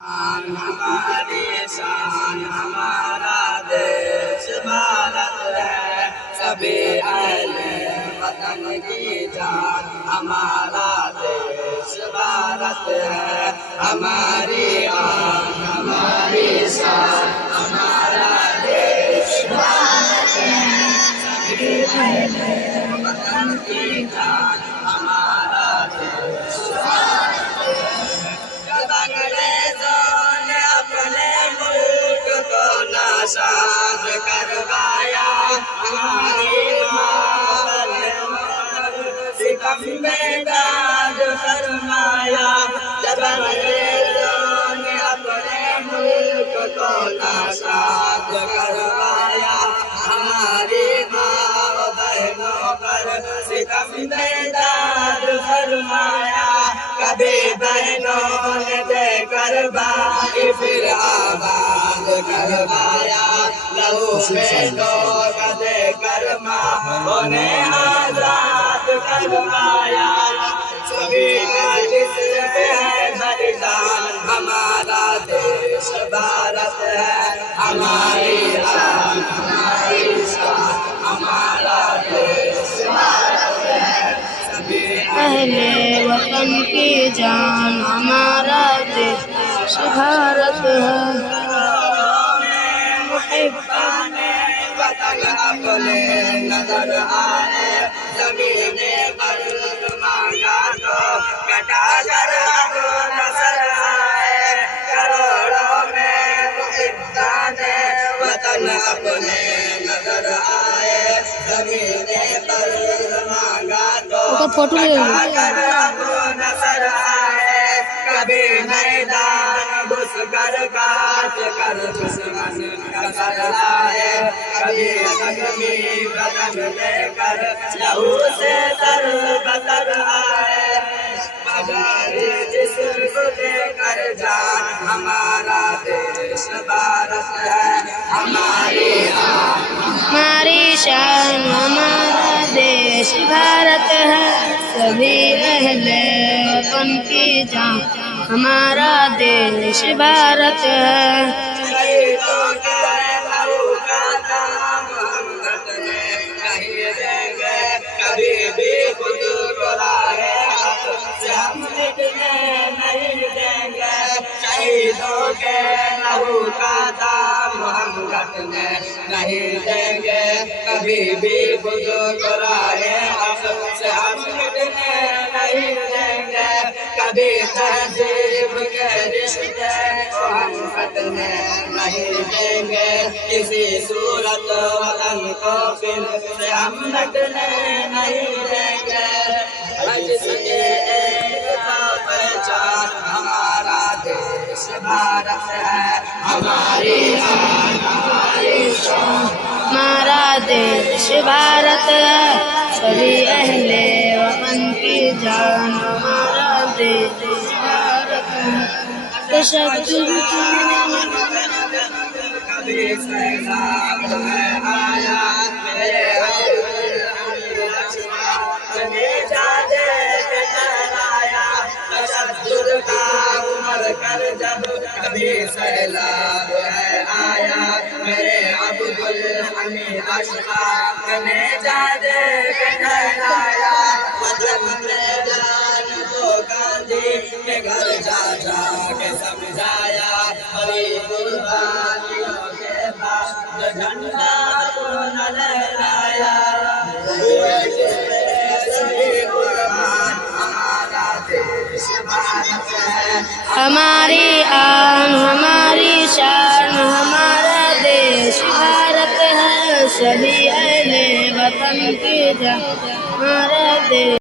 ہماری شان ہمارا دیش بھارت ہے، سبھی اہل وطن کی جان ہمارا دیش بھارت ہے، ہماری آن ہماری شان ہمارا دیش بھارت ہے، سبھی اہل وطن کی جان ہمارا دیش بھارت ہے۔ جب انگریزوں نے اپنے ملک کو ناشاد کروایا، ہماری ماں نے ستم میں تاج فرمایا۔ جب انگریزوں نے اپنے ملک کو ناشاد کروایا، ہماری ماں بہنوں پر ستم میں تاج فرمایا۔ کبھی بہنوں نے دے کر بھائی پھر آباد کروایا، لہو بیٹوں کا دے کر ماں نے آزاد کروایا۔ سبھی کا جس پہ ہے بلیدان ہمارا دیش بھارت ہے، ہماری آن ہماری شان ہمارا دیش بھارت ہے، سبھی اہل وطن کی جان ہمارا دیش بھارت ہے۔ محبان وطن اپنے نظر آئے، زمین پر مانگا تو کٹا کر اب نظر آئے۔ کروڑوں میں محبان وطن اپنے نظر آئے، زمین پر مانگا تو کٹا کر اب نظر آئے۔ کبھی میدان گھس کر کاٹ کر دشمن کا سر لائے، کبھی زخمی بدن لے کر لہو سے تر بتر آئے۔ بجائے جسم کو دے کر جان ہمارا دیش بھارت ہے، ہماری آن ہماری شان ہمارا دیش بھارت ہے، سبھی اہل وطن کی جان ہمارا دیش بھارت ہے۔ شہیدوں کے لہو کا دام ہم گھٹنے نہیں دیں گے، کبھی بھی خود کو راہ حق سے ہم مٹنے نہیں دیں گے۔ شہیدوں کے لہو کا دام ہم گھٹنے نہیں دیں گے، کبھی بھی خود کو راہ حق سے ہم مٹنے نہیں دیں گے۔ کبھی تہذیب کے رشتے کو ہم کٹنے نہیں دیں گے، کسی صورت وطن کو پھر سے ہم مٹنے نہیں دیں گے۔ جس کے ایک پہچان ہمارا دیش بھارت ہے، ہماری آن ہماری شان ہمارا دیش بھارت ہے، سبھی اہل وطن کی جان ہمارا دیش بھارت ہے۔ تشدد کبھی سیلاب ہے آیا، میرے تشدد کا عمر کر جب کبھی سیلاب ہے آیا، میرے عبدالحمید اشفاق نے جادے کے ٹھہرایا۔ وطن میں جان کو گاندھی کے گھر جا جا کے سمجھایا، بڑی قربانیوں کے بعد جھنڈا کو نہ لہرایا۔ ہمارا دیش بھارت ہے، ہماری آن ہماری شان ہمارا دیش بھارت ہے، سبھی اہل وطن کی جان ہمارا دیش